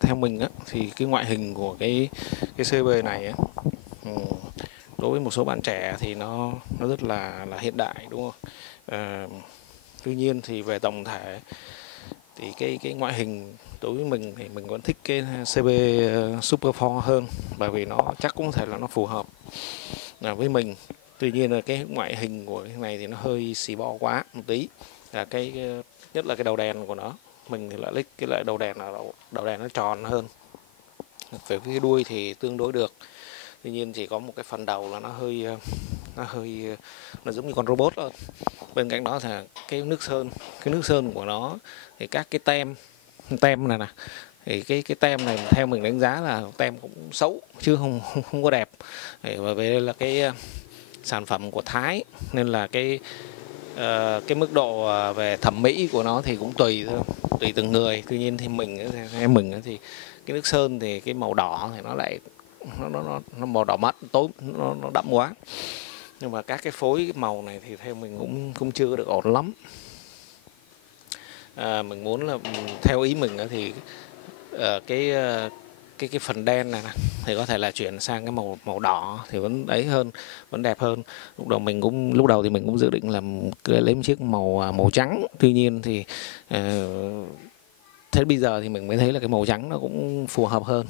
theo mình á, thì cái ngoại hình của cái CB này á, đối với một số bạn trẻ thì nó rất là hiện đại, đúng không? Tuy nhiên thì về tổng thể thì cái ngoại hình đối với mình thì mình vẫn thích cái CB Super 4 hơn, bởi vì nó chắc cũng có thể là nó phù hợp với mình. Tuy nhiên là cái ngoại hình của cái này thì nó hơi xì bo quá một tí, là nhất là cái đầu đèn của nó. Mình thì lại thích cái loại đầu đèn là đầu đèn nó tròn hơn. Về cái đuôi thì tương đối được, tuy nhiên chỉ có một cái phần đầu là nó giống như con robot thôi. Bên cạnh đó là cái nước sơn của nó thì các cái tem này nè, thì cái tem này theo mình đánh giá là tem cũng xấu chứ không có đẹp. Bởi vì đây là cái sản phẩm của Thái, nên là cái mức độ về thẩm mỹ của nó thì cũng tùy từng người. Tuy nhiên thì mình thì cái nước sơn thì cái màu đỏ thì nó lại nó màu đỏ mắt tối, nó đậm quá. Nhưng mà các cái phối màu này thì theo mình cũng chưa được ổn lắm. Mình muốn là theo ý mình thì cái phần đen này thì có thể là chuyển sang cái màu đỏ thì vẫn đẹp hơn. Lúc đầu thì mình cũng dự định là lấy một chiếc màu trắng. Tuy nhiên thì thế bây giờ thì mình mới thấy là cái màu trắng nó cũng phù hợp hơn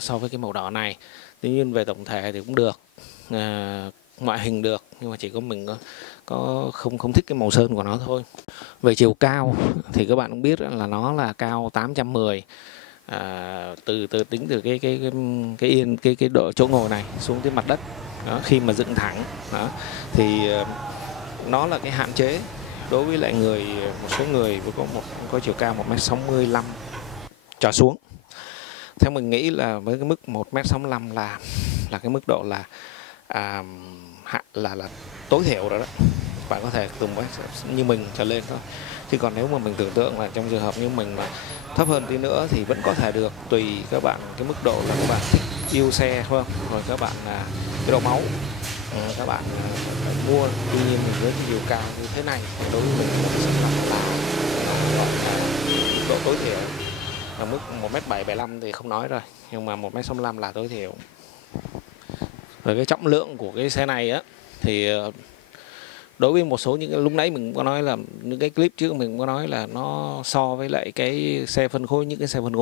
so với cái màu đỏ này. Tuy nhiên về tổng thể thì cũng được, ngoại hình được, nhưng mà chỉ có mình có không thích cái màu sơn của nó thôi. Về chiều cao thì các bạn cũng biết là nó là cao 810, tính từ cái độ chỗ ngồi này xuống tới mặt đất đó. Khi mà dựng thẳng đó thì nó là cái hạn chế đối với lại một số người có chiều cao 1m65 trở xuống. Theo mình nghĩ là với cái mức 1m65 là cái mức độ là tối thiểu rồi đó. Bạn có thể từ như mình trở lên thôi. Chứ còn nếu mà mình tưởng tượng là trong trường hợp như mình mà thấp hơn tí nữa thì vẫn có thể được, tùy các bạn cái mức độ là các bạn yêu xe, phải không? Rồi các bạn cái độ máu các bạn phải mua. Tuy nhiên mình với chiều cao như thế này đối với mình là mức độ tối thiểu. Là mức 1m75 thì không nói rồi, nhưng mà 1m65 là tối thiểu. Rồi cái trọng lượng của cái xe này á thì đối với một số những lúc nãy mình cũng có nói là những cái clip trước mình cũng có nói là nó so với lại những cái xe phân khối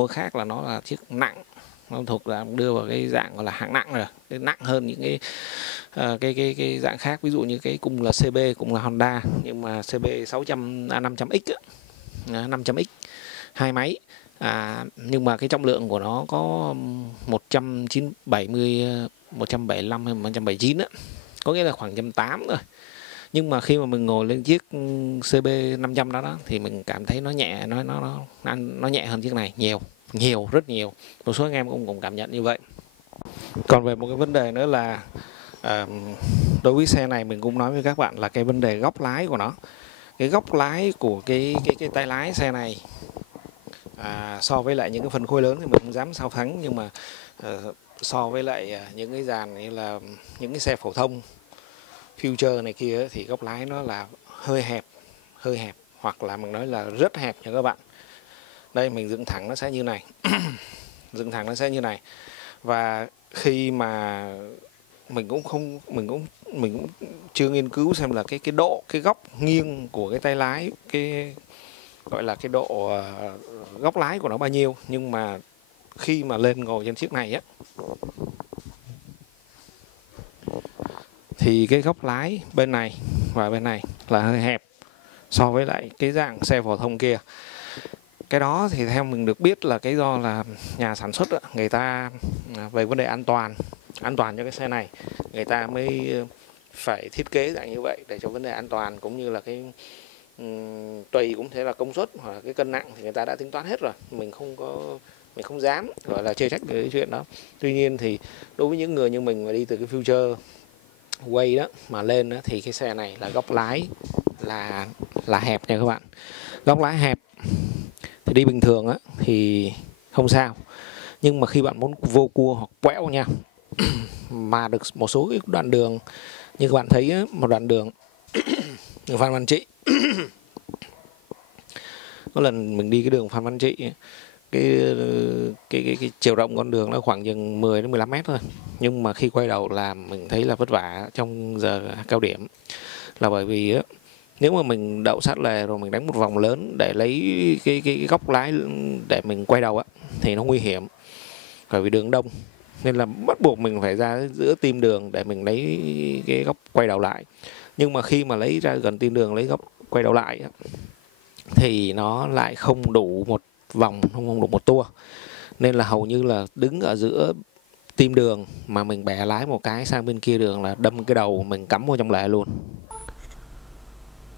khác là nó là chiếc nặng, nó thuộc là đưa vào cái dạng gọi là hạng nặng rồi, cái nặng hơn những cái dạng khác. Ví dụ như cái cùng là CB, cùng là Honda, nhưng mà CB 500X á, 500X hai máy, nhưng mà cái trọng lượng của nó có 175 hay 179 á, có nghĩa là khoảng 180 thôi. Nhưng mà khi mà mình ngồi lên chiếc CB 500 đó thì mình cảm thấy nó nhẹ, nó nhẹ hơn chiếc này nhiều, rất nhiều. Một số anh em cũng cảm nhận như vậy. Còn về một cái vấn đề nữa là đối với xe này mình cũng nói với các bạn là cái vấn đề góc lái của nó. Cái góc lái của cái tay lái xe này so với lại những cái phân khối lớn thì mình không dám so sánh, nhưng mà so với lại những cái dàn như là những cái xe phổ thông Future này kia thì góc lái nó là hơi hẹp, hoặc là mình nói là rất hẹp nha các bạn. Đây mình dựng thẳng nó sẽ như này và khi mà mình cũng chưa nghiên cứu xem là cái góc nghiêng của cái tay lái, cái gọi là cái độ góc lái của nó bao nhiêu. Nhưng mà khi mà lên ngồi trên chiếc này á thì cái góc lái bên này và bên này là hơi hẹp so với lại cái dạng xe phổ thông kia. Cái đó thì theo mình được biết là cái do là nhà sản xuất đó, người ta về vấn đề an toàn cho cái xe này, người ta mới phải thiết kế dạng như vậy để cho vấn đề an toàn, cũng như là cái tùy cũng thế là công suất hoặc là cái cân nặng thì người ta đã tính toán hết rồi. Mình không dám gọi là chê trách cái chuyện đó. Tuy nhiên thì đối với những người như mình mà đi từ cái Future Way đó mà lên đó, thì cái xe này là góc lái là hẹp nha các bạn. Góc lái hẹp thì đi bình thường á thì không sao, nhưng mà khi bạn muốn vô cua hoặc quẹo nha mà được một số cái đoạn đường như các bạn thấy á, một đoạn đường đường Phan Văn Trị có lần mình đi cái đường Phan Văn Trị cái chiều rộng con đường nó khoảng chừng 10 đến 15 mét thôi, nhưng mà khi quay đầu làm mình thấy là vất vả trong giờ cao điểm, là bởi vì á, nếu mà mình đậu sát lề rồi mình đánh một vòng lớn để lấy cái góc lái để mình quay đầu á thì nó nguy hiểm, bởi vì đường đông, nên là bắt buộc mình phải ra giữa tim đường để mình lấy cái góc quay đầu lại. Nhưng mà khi mà lấy ra gần tim đường lấy góc quay đầu lại á, thì nó lại không đủ một vòng, không đủ một tour, nên là hầu như là đứng ở giữa tim đường mà mình bẻ lái một cái sang bên kia đường là đâm cái đầu mình cắm vào trong lề luôn.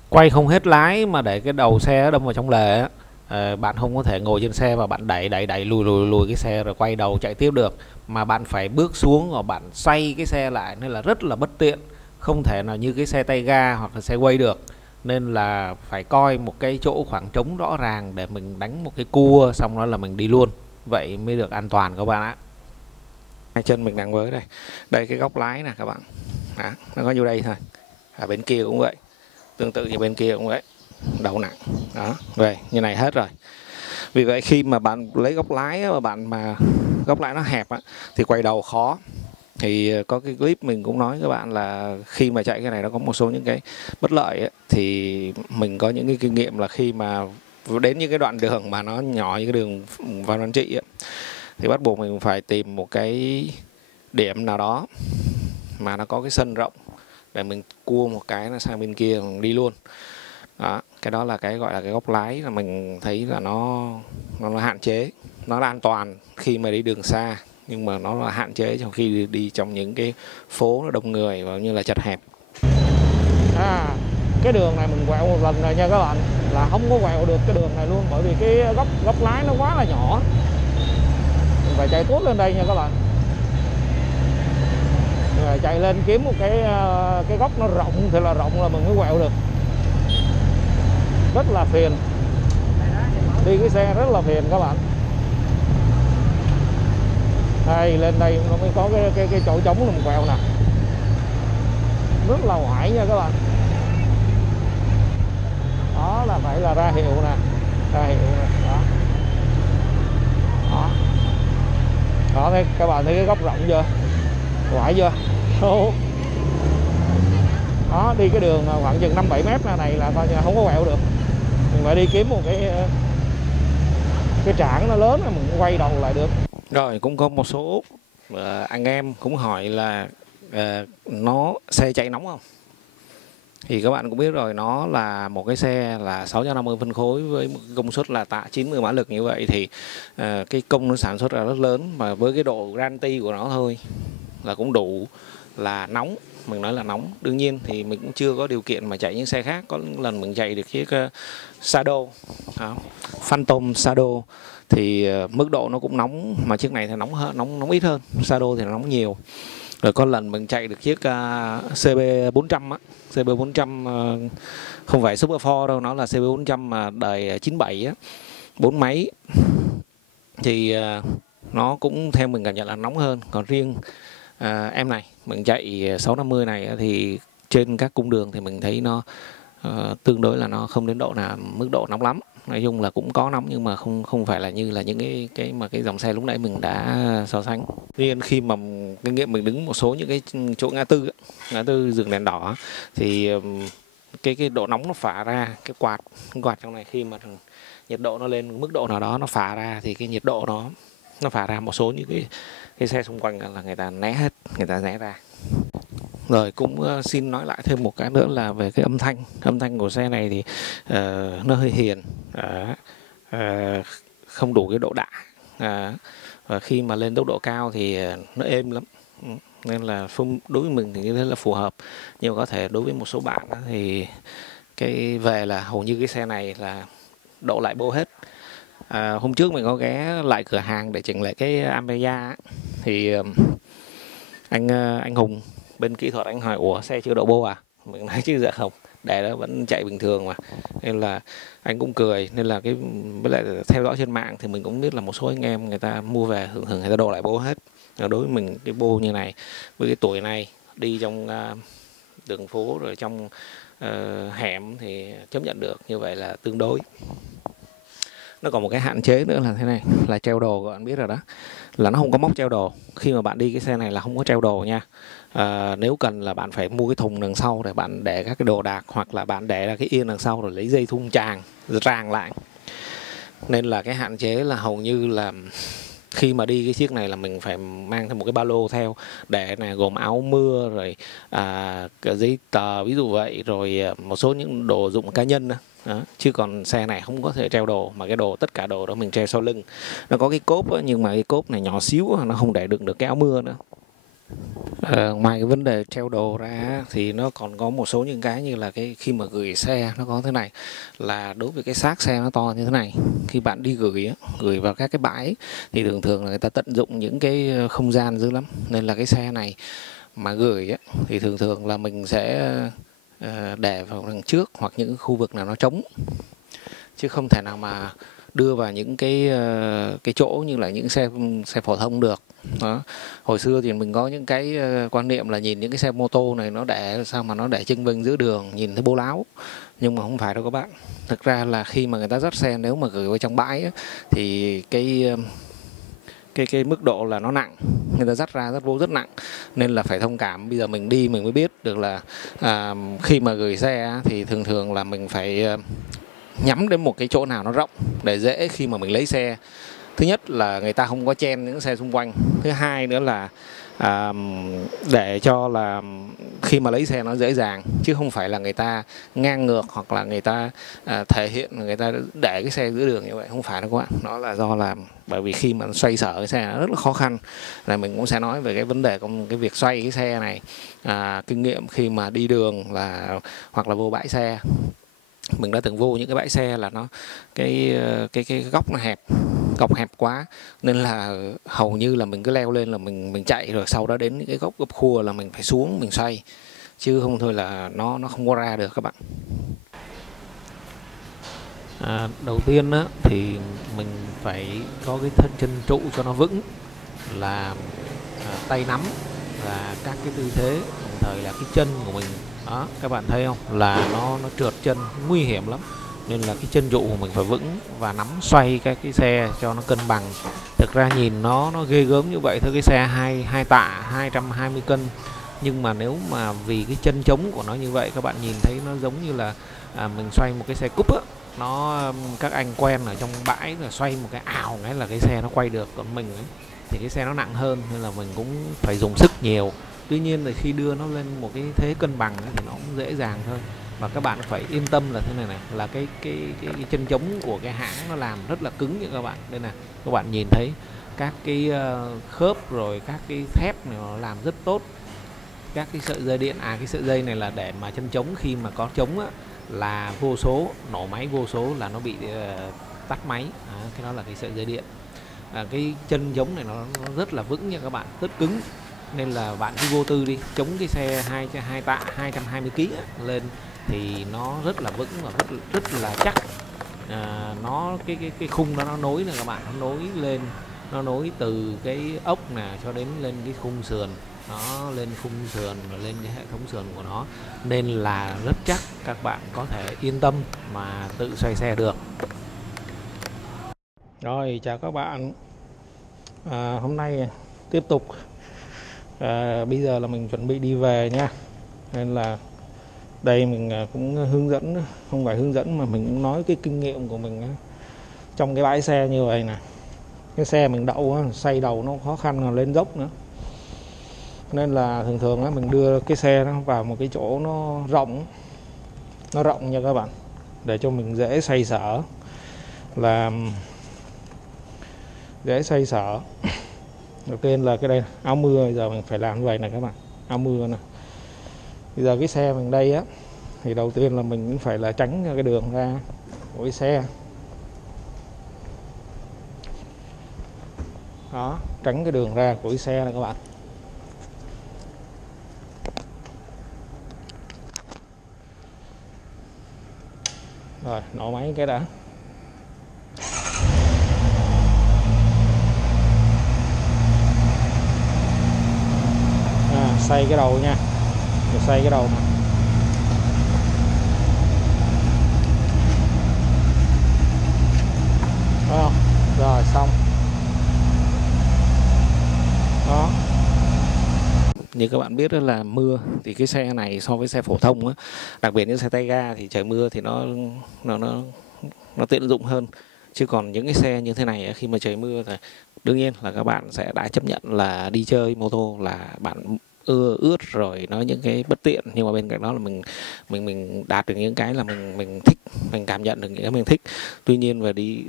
Quay không hết lái mà để cái đầu xe đâm vào trong lề á, bạn không có thể ngồi trên xe và bạn đẩy lùi cái xe rồi quay đầu chạy tiếp được, mà bạn phải bước xuống rồi bạn xoay cái xe lại, nên là rất là bất tiện, không thể nào như cái xe tay ga hoặc là xe quay được, nên là phải coi một cái chỗ khoảng trống rõ ràng để mình đánh một cái cua xong đó là mình đi luôn, vậy mới được an toàn các bạn ạ. Hai chân mình đang với đây, đây cái góc lái nè các bạn, đó, nó có như đây thôi, ở bên kia cũng vậy, tương tự như bên kia cũng vậy, đầu nặng đó, về như này hết rồi. Vì vậy khi mà bạn lấy góc lái mà góc lái nó hẹp á, thì quay đầu khó. Thì có cái clip mình cũng nói các bạn là khi mà chạy cái này nó có một số những cái bất lợi ấy, thì mình có những cái kinh nghiệm là khi mà đến những cái đoạn đường mà nó nhỏ như cái đường Phan Văn Trị ấy, thì bắt buộc mình phải tìm một cái điểm nào đó mà nó có cái sân rộng để mình cua một cái nó sang bên kia mình đi luôn. Đó, cái đó là cái gọi là cái góc lái là mình thấy là nó hạn chế, nó là an toàn khi mà đi đường xa, nhưng mà nó là hạn chế trong khi đi trong những cái phố nó đông người và như là chật hẹp. Cái đường này mình quẹo một lần rồi nha các bạn, là không có quẹo được cái đường này luôn, bởi vì cái góc lái nó quá là nhỏ, mình phải chạy tuốt lên đây nha các bạn, rồi chạy lên kiếm một cái góc nó rộng thì là rộng là mình mới quẹo được, rất là phiền, đi cái xe rất là phiền các bạn. Đây lên đây nó mới có cái chỗ trống mình quẹo nè, rất là ngoại nha các bạn. Đó là phải là ra hiệu nè, ra hiệu nè, đó đó, đó thấy các bạn thấy cái góc rộng chưa, ngoại chưa. Đó, đi cái đường khoảng chừng 5-7 mét này là coi như không có quẹo được, mình phải đi kiếm một cái trảng nó lớn là mình quay đầu lại được. Rồi cũng có một số anh em cũng hỏi là nó xe chạy nóng không? Thì các bạn cũng biết rồi, nó là một cái xe là 650 phân khối với một công suất là tạ 90 mã lực, như vậy thì cái công nó sản xuất là rất lớn, mà với cái độ guarantee của nó thôi là cũng đủ là nóng. Mình nói là nóng, đương nhiên thì mình cũng chưa có điều kiện mà chạy những xe khác. Có lần mình chạy được chiếc Shadow, Phantom Shadow thì mức độ nó cũng nóng, mà chiếc này thì nóng ít hơn, Shadow thì nó nóng nhiều. Rồi có lần mình chạy được chiếc CB400 á, CB400 không phải Super 4 đâu, nó là CB400 mà đời 97 á, 4 máy, thì nó cũng theo mình cảm nhận là nóng hơn. Còn riêng em này mình chạy 650 này thì trên các cung đường thì mình thấy nó tương đối là nó không đến độ nào mức độ nóng lắm. Nói chung là cũng có nóng nhưng mà không phải là như là những cái dòng xe lúc nãy mình đã so sánh. Riêng khi mà kinh nghiệm mình đứng một số những cái chỗ ngã tư dừng đèn đỏ thì cái độ nóng nó phả ra, cái quạt trong này khi mà nhiệt độ nó lên mức độ nào đó nó phả ra, thì cái nhiệt độ nó phả ra một số những cái xe xung quanh là người ta né ra. Rồi cũng xin nói lại thêm một cái nữa là về cái âm thanh của xe này thì nó hơi hiền, không đủ cái độ đã, và khi mà lên tốc độ cao thì nó êm lắm, nên là đối với mình thì như thế là phù hợp. Nhưng mà có thể đối với một số bạn thì cái về là hầu như cái xe này là độ lại bô hết. Hôm trước mình có ghé lại cửa hàng để chỉnh lại cái Amelia thì anh Hùng bên kỹ thuật anh hỏi ủa xe chưa độ bô à, mình nói chứ dạ không, để nó vẫn chạy bình thường mà. Nên là anh cũng cười, nên là với lại theo dõi trên mạng thì mình cũng biết là một số anh em người ta mua về thường người ta độ lại bô hết. Đối với mình cái bô như này với cái tuổi này đi trong đường phố rồi trong hẻm thì chấp nhận được, như vậy là tương đối. Nó còn một cái hạn chế nữa là thế này, là treo đồ, các bạn biết rồi đó, là nó không có móc treo đồ. Khi mà bạn đi cái xe này là không có treo đồ nha. Nếu cần là bạn phải mua cái thùng đằng sau để bạn để các cái đồ đạc, hoặc là bạn để ra cái yên đằng sau rồi lấy dây thun ràng lại. Nên là cái hạn chế là hầu như là khi mà đi cái chiếc này là mình phải mang thêm một cái ba lô theo, để này gồm áo mưa rồi cái giấy tờ ví dụ vậy, rồi một số những đồ dụng cá nhân đó. Chứ còn xe này không có thể treo đồ, mà cái đồ tất cả đồ đó mình treo sau lưng. Nó có cái cốp đó, nhưng mà cái cốp này nhỏ xíu, nó không để đựng được cái áo mưa nữa. Ngoài cái vấn đề treo đồ ra thì nó còn có một số những cái như là cái khi mà gửi xe nó có thế này, là đối với cái xác xe nó to như thế này, khi bạn đi gửi vào các cái bãi thì thường thường là người ta tận dụng những cái không gian dữ lắm. Nên là cái xe này mà gửi thì thường thường là mình sẽ để vào đằng trước hoặc những khu vực nào nó trống, chứ không thể nào mà đưa vào những cái chỗ như là những xe phổ thông được đó. Hồi xưa thì mình có những cái quan niệm là nhìn những cái xe mô tô này nó để sao mà nó để trưng binh giữa đường, nhìn thấy bố láo, nhưng mà không phải đâu các bạn. Thực ra là khi mà người ta dắt xe, nếu mà gửi vào trong bãi thì cái mức độ là nó nặng, người ta dắt ra rất nặng, nên là phải thông cảm. Bây giờ mình đi mình mới biết được là khi mà gửi xe thì thường thường là mình phải nhắm đến một cái chỗ nào nó rộng để dễ khi mà mình lấy xe. Thứ nhất là người ta không có chen những xe xung quanh. Thứ hai nữa là để cho là khi mà lấy xe nó dễ dàng, chứ không phải là người ta ngang ngược hoặc là người ta thể hiện người ta để cái xe giữa đường như vậy, không phải đâu các bạn. Nó là do là bởi vì khi mà xoay sở cái xe nó rất là khó khăn. Là mình cũng sẽ nói về cái vấn đề cái việc xoay cái xe này, kinh nghiệm khi mà đi đường là hoặc là vô bãi xe. Mình đã từng vô những cái bãi xe là nó cái góc nó góc hẹp quá, nên là hầu như là mình cứ leo lên là mình chạy, rồi sau đó đến những cái góc khua là mình phải xuống mình xoay, chứ không thôi là nó không có ra được các bạn. Đầu tiên á, thì mình phải có cái thân chân trụ cho nó vững, là tay nắm và các cái tư thế, đồng thời là cái chân của mình đó, các bạn thấy không, là nó trượt chân nguy hiểm lắm. Nên là cái chân trụ của mình phải vững và nắm xoay cái xe cho nó cân bằng. Thực ra nhìn nó ghê gớm như vậy thôi, cái xe hai tạ 220 cân, nhưng mà nếu mà vì cái chân trống của nó như vậy, các bạn nhìn thấy nó giống như là mình xoay một cái xe cúp á. Các anh quen ở trong bãi là xoay một cái ào cái là cái xe nó quay được, còn mình ấy, thì cái xe nó nặng hơn nên là mình cũng phải dùng sức nhiều. Tuy nhiên là khi đưa nó lên một cái thế cân bằng ấy, thì nó cũng dễ dàng thôi. Và các bạn phải yên tâm là thế này là cái chân trống của cái hãng nó làm rất là cứng như các bạn. Đây này, các bạn nhìn thấy các cái khớp rồi các cái thép này nó làm rất tốt. Các cái sợi dây điện, cái sợi dây này là để mà chân trống khi mà có trống á, là vô số, nổ máy vô số là nó bị tắt máy. Cái đó là cái sợi dây điện. Cái chân trống này nó rất là vững nha các bạn, rất cứng. Nên là bạn cứ vô tư đi, chống cái xe 2 tạ 220 kg lên thì nó rất là vững và rất là chắc. Nó cái khung đó nó nối nè các bạn, nó nối lên, nó nối từ cái ốc nè cho đến lên cái khung sườn, nó lên khung sườn và lên cái hệ thống sườn của nó, nên là rất chắc, các bạn có thể yên tâm mà tự xoay xe được. Rồi, chào các bạn. Hôm nay tiếp tục. Bây giờ là mình chuẩn bị đi về nha, nên là đây mình cũng hướng dẫn, không phải hướng dẫn mà mình cũng nói cái kinh nghiệm của mình trong cái bãi xe như vậy nè. Cái xe mình đậu xoay đầu nó khó khăn, là lên dốc nữa, nên là thường thường mình đưa cái xe nó vào một cái chỗ nó rộng nha các bạn, để cho mình dễ xoay sở, Đầu tiên là cái đây áo mưa, bây giờ mình phải làm như vậy này các bạn, áo mưa nè. Bây giờ cái xe mình đây á, thì đầu tiên là mình cũng phải là tránh cái đường ra của cái xe đó, tránh cái đường ra của cái xe này các bạn. Rồi, nổ máy cái đã. Xoay cái đầu nha, rồi xoay cái đầu nè. Đúng không? Rồi xong đó. Như các bạn biết đó là mưa thì cái xe này so với xe phổ thông á, đặc biệt những xe tay ga thì trời mưa thì nó nó tiện dụng hơn. Chứ còn những cái xe như thế này khi mà trời mưa thì đương nhiên là các bạn sẽ đã chấp nhận là đi chơi mô tô là bạn ướt rồi nó những cái bất tiện, nhưng mà bên cạnh đó là mình đạt được những cái là mình thích, mình cảm nhận được những cái mình thích. Tuy nhiên về đi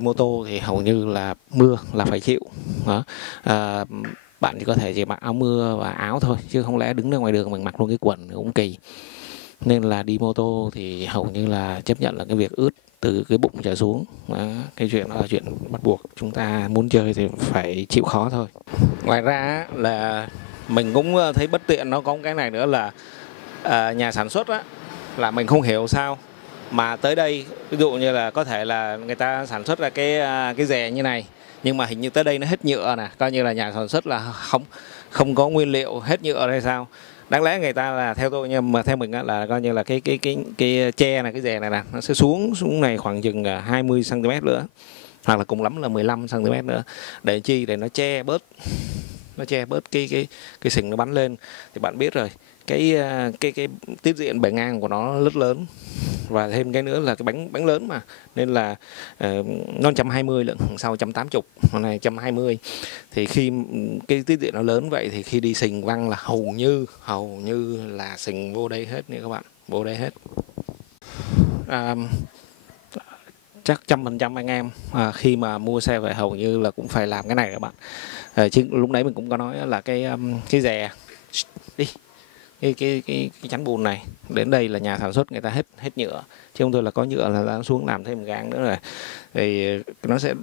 mô tô thì hầu như là mưa là phải chịu đó. Bạn chỉ có thể chỉ mặc áo mưa và áo thôi, chứ không lẽ đứng ra ngoài đường mình mặc luôn cái quần cũng kỳ. Nên là đi mô tô thì hầu như là chấp nhận là cái việc ướt từ cái bụng trở xuống. Đó, cái chuyện đó là chuyện bắt buộc, chúng ta muốn chơi thì phải chịu khó thôi. Ngoài ra là mình cũng thấy bất tiện, nó có cái này nữa là nhà sản xuất á, là mình không hiểu sao mà tới đây, ví dụ như là có thể là người ta sản xuất ra cái dè như này, nhưng mà hình như tới đây nó hết nhựa nè, coi như là nhà sản xuất là không có nguyên liệu, hết nhựa hay sao. Đáng lẽ người ta là theo tôi, nhưng mà theo mình là coi như là cái tre này, cái dè này nè, nó sẽ xuống này khoảng chừng 20 cm nữa, hoặc là cùng lắm là 15 cm nữa, để chi, để nó che bớt cái sừng nó bắn lên. Thì bạn biết rồi, cái tiết diện bề ngang của nó rất lớn, và thêm cái nữa là cái bánh lớn mà, nên là nó 120 lận, sau 180, hôm nay 120. Thì khi cái tiết diện nó lớn vậy thì khi đi sình văng là hầu như là sình vô đây hết nha các bạn, vô đây hết. Chắc 100% anh em khi mà mua xe về hầu như là cũng phải làm cái này các bạn. Chứ lúc nãy mình cũng có nói là cái dè đi, cái chắn bùn này đến đây là nhà sản xuất người ta hết nhựa, chứ không thôi là có nhựa là nó xuống làm thêm gang nữa rồi, thì nó sẽ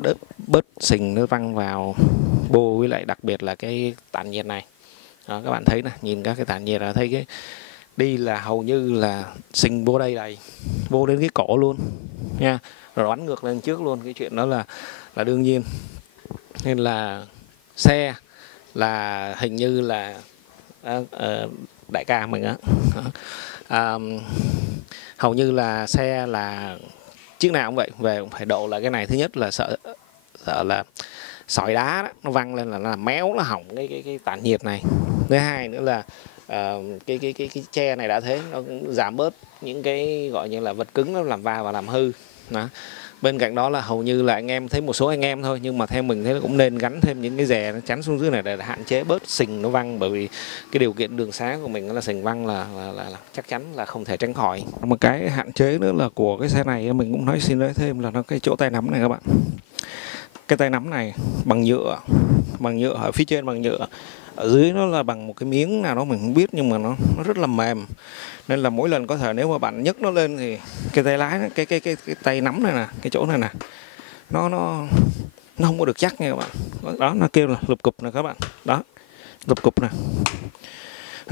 bớt sình nó văng vào bô, với lại đặc biệt là cái tản nhiệt này đó, các bạn thấy nè, nhìn các cái tản nhiệt là thấy cái đi là hầu như là sình vô đây đầy, vô đến cái cổ luôn nha, rồi bắn ngược lên trước luôn, cái chuyện đó là đương nhiên. Nên là xe là hình như là đại ca mình á, hầu như là xe là chiếc nào cũng vậy, về cũng phải độ lại cái này. Thứ nhất là sợ là sỏi đá đó, nó văng lên là nó làm méo, nó hỏng cái tản nhiệt này. Thứ hai nữa là cái tre này đã thế, nó cũng giảm bớt những cái gọi như là vật cứng nó làm va và làm hư đó. Bên cạnh đó là hầu như là anh em thấy một số anh em thôi, nhưng mà theo mình thấy cũng nên gắn thêm những cái dè nó chắn xuống dưới này để hạn chế bớt sình nó văng, bởi vì cái điều kiện đường xá của mình là sình văng là chắc chắn là không thể tránh khỏi. Một cái hạn chế nữa là của cái xe này mình cũng xin nói thêm là nó cái chỗ tay nắm này các bạn. Cái tay nắm này bằng nhựa ở phía trên bằng nhựa, ở dưới nó là bằng một cái miếng nào đó mình không biết, nhưng mà nó rất là mềm, nên là mỗi lần có thể nếu mà bạn nhấc nó lên thì cái tay lái, cái tay nắm này nè, cái chỗ này nè, nó không có được chắc nha các bạn. Đó, nó kêu là lụp cụp nè các bạn, đó, lụp cụp nè.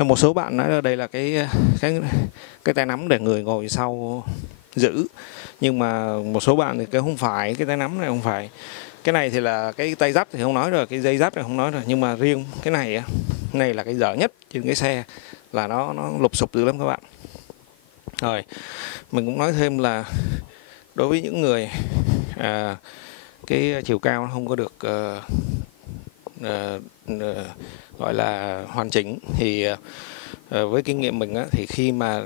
Một số bạn nói là đây là cái tay nắm để người ngồi sau giữ, nhưng mà một số bạn thì cái không phải, cái tay nắm này không phải. Cái này thì là cái tay dắt thì không nói rồi, cái dây dắt thì không nói rồi, nhưng mà riêng cái này là cái dở nhất trên cái xe, là nó lụp sụp dữ lắm các bạn. Rồi mình cũng nói thêm là đối với những người cái chiều cao nó không có được gọi là hoàn chỉnh, thì với kinh nghiệm mình thì khi mà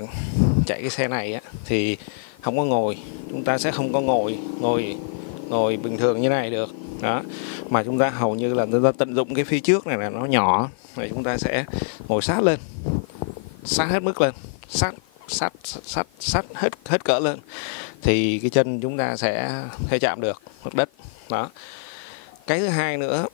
chạy cái xe này thì không có ngồi, chúng ta sẽ không có ngồi bình thường như này được đó, mà chúng ta hầu như là chúng ta tận dụng cái phía trước này là nó nhỏ, rồi chúng ta sẽ ngồi sát lên, sát hết mức lên, sát hết cỡ lên, thì cái chân chúng ta sẽ chạm được mặt đất đó. Cái thứ hai nữa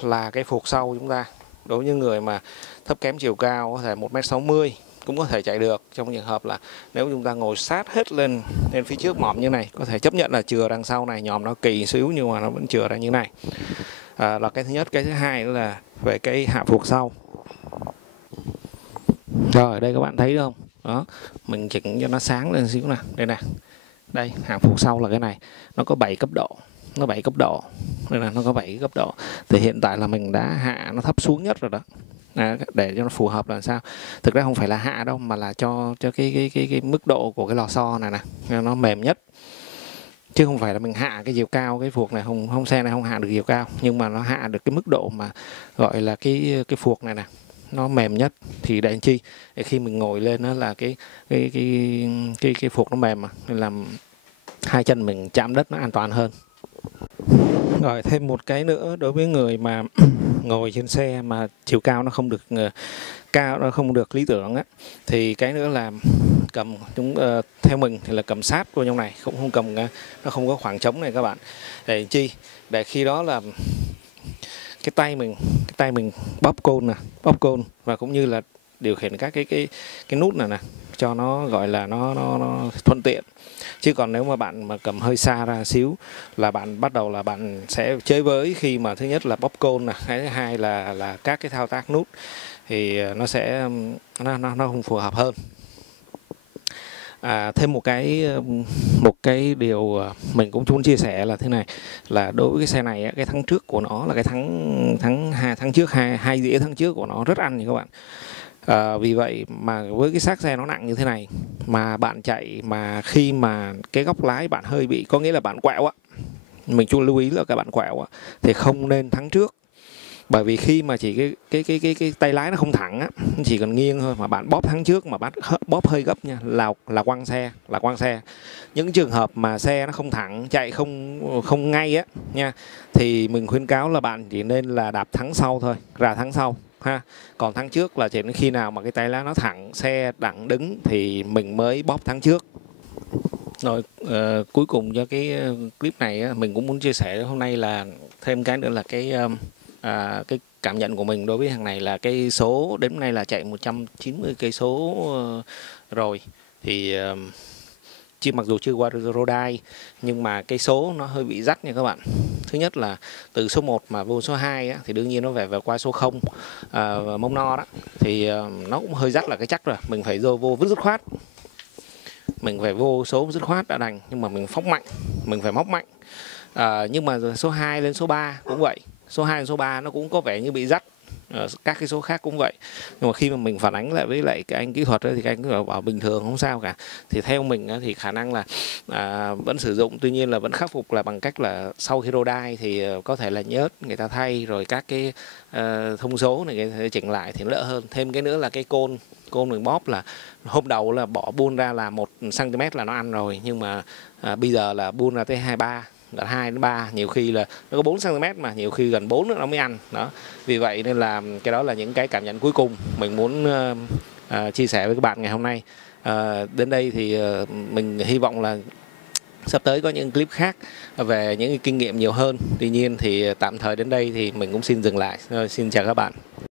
là cái phuộc sau chúng ta, đối với những người mà thấp kém chiều cao, có thể 1m60 cũng có thể chạy được, trong trường hợp là nếu chúng ta ngồi sát hết lên phía trước mỏm như này, có thể chấp nhận là chừa đằng sau này nhòm nó kỳ xíu nhưng mà nó vẫn chừa ra như này. Là cái thứ nhất. Cái thứ hai nữa là về cái hạ phuộc sau. Rồi đây các bạn thấy không? Đó, mình chỉnh cho nó sáng lên xíu nè. Đây nè. Đây, hạ phuộc sau là cái này, nó có 7 cấp độ. Đây là nó có 7 cấp độ. Thì hiện tại là mình đã hạ nó thấp xuống nhất rồi đó. Để cho nó phù hợp là sao? Thực ra không phải là hạ đâu, mà là cho cái mức độ của cái lò xo này nè nó mềm nhất. chứ không phải là mình hạ cái chiều cao cái phuộc này, không xe này không hạ được chiều cao, nhưng mà nó hạ được cái mức độ mà gọi là cái phuộc này nè nó mềm nhất. Thì để làm chi, để khi mình ngồi lên nó là cái phuộc nó mềm mà, nên làm hai chân mình chạm đất nó an toàn hơn. Rồi thêm một cái nữa, đối với người mà ngồi trên xe mà chiều cao nó không được cao, nó không được lý tưởng á, thì cái nữa là cầm theo mình thì là cầm sát vô trong này, cũng không cầm nó không có khoảng trống này các bạn. Để chi, để khi đó là cái tay mình bóp côn và cũng như là điều khiển các cái nút này nè, cho nó gọi là nó thuận tiện. Chứ còn nếu mà bạn mà cầm hơi xa ra xíu là bạn bắt đầu là bạn sẽ chơi với, khi mà thứ nhất là bóp côn nè, cái thứ hai là các cái thao tác nút thì nó sẽ nó không phù hợp hơn. Thêm một cái điều mình cũng muốn chia sẻ là thế này, là đối với cái xe này cái thắng trước của nó là cái thắng trước hai dĩa thắng trước của nó rất ăn nha các bạn. Vì vậy mà với cái xác xe nó nặng như thế này mà bạn chạy mà khi mà cái góc lái bạn hơi bị, có nghĩa là bạn quẹo á, mình chú lưu ý là các bạn quẹo á thì không nên thắng trước. Bởi vì khi mà chỉ cái tay lái nó không thẳng á, chỉ cần nghiêng thôi mà bạn bóp thắng trước mà bạn bóp hơi gấp nha là quăng xe. Những trường hợp mà xe nó không thẳng, chạy không ngay á nha, thì mình khuyến cáo là bạn chỉ nên là đạp thắng sau thôi, ra thắng sau ha. Còn thắng trước là chỉ đến khi nào mà cái tay lái nó thẳng, xe đặng đứng thì mình mới bóp thắng trước. Rồi cuối cùng cho cái clip này á, mình cũng muốn chia sẻ hôm nay là thêm cái nữa là cái cảm nhận của mình đối với thằng này là cái số đến nay là chạy 190 cây số rồi. Thì mặc dù chưa qua Rodai nhưng mà cái số nó hơi bị dắt nha các bạn. Thứ nhất là từ số 1 mà vô số 2 á, thì đương nhiên nó về qua số 0 mông no đó, thì nó cũng hơi dắt là cái chắc rồi. Mình phải vô vứt dứt khoát, mình phải vô số dứt khoát đã đành, nhưng mà mình phóng mạnh, mình phải móc mạnh. Nhưng mà số 2 lên số 3 cũng vậy, số 2 đến số 3 nó cũng có vẻ như bị dắt, các cái số khác cũng vậy. Nhưng mà khi mà mình phản ánh lại với lại cái anh kỹ thuật ấy, thì anh cứ bảo bình thường không sao cả. Thì theo mình thì khả năng là vẫn sử dụng, tuy nhiên là vẫn khắc phục là bằng cách là sau khi Rodai thì có thể là nhớt người ta thay, rồi các cái thông số này người ta chỉnh lại thì nó đỡ hơn. Thêm cái nữa là cái côn mình bóp là hôm đầu là bỏ buôn ra là 1 cm là nó ăn rồi, nhưng mà bây giờ là buôn ra tới 23, gần 2 đến 3, nhiều khi là nó có 4 cm mà nhiều khi gần 4 nữa nó mới ăn đó. Vì vậy nên là cái đó là những cái cảm nhận cuối cùng mình muốn chia sẻ với các bạn ngày hôm nay. Đến đây thì mình hy vọng là sắp tới có những clip khác về những kinh nghiệm nhiều hơn. Tuy nhiên thì tạm thời đến đây thì mình cũng xin dừng lại. Xin chào các bạn.